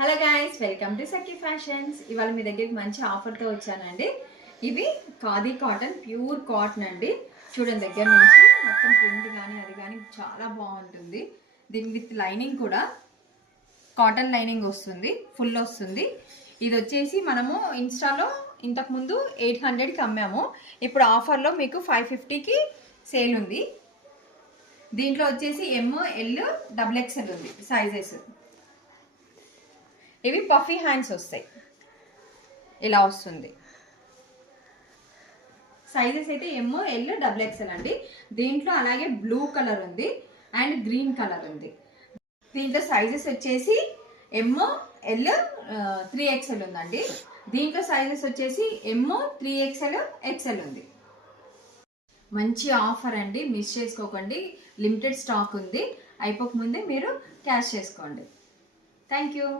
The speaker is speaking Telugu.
Hello guys, welcome to Sakhi fashions. ఇవాళ మీ దగ్గరికి మంచి ఆఫర్తో వచ్చానండి. ఇవి ఖాదీ కాటన్, ప్యూర్ కాటన్ అండి. చూడండి, దగ్గర నుంచి మొత్తం ప్రింట్ కానీ అది కానీ చాలా బాగుంటుంది. దీని విత్ లైనింగ్ కూడా కాటన్ లైనింగ్ వస్తుంది, ఫుల్ వస్తుంది. ఇది వచ్చేసి మనము ఇన్స్టాలో ఇంతకుముందు 800కి అమ్మాము. ఇప్పుడు ఆఫర్లో మీకు 550కి సేల్ ఉంది. దీంట్లో వచ్చేసి ML XXL ఉంది సైజెస్. ఇవి పఫీ హ్యాండ్స్ వస్తాయి, ఇలా వస్తుంది. సైజెస్ అయితే ML XXL అండి. దీంట్లో అలాగే బ్లూ కలర్ ఉంది అండ్ గ్రీన్ కలర్ ఉంది. దీంట్లో సైజెస్ వచ్చేసి ML 3XL ఉందండి. దీంట్లో సైజెస్ వచ్చేసి M 3XL XL ఉంది. మంచి ఆఫర్ అండి, మిస్ చేసుకోకండి. లిమిటెడ్ స్టాక్ ఉంది, అయిపోకముందే మీరు క్యాష్ చేసుకోండి. Thank you.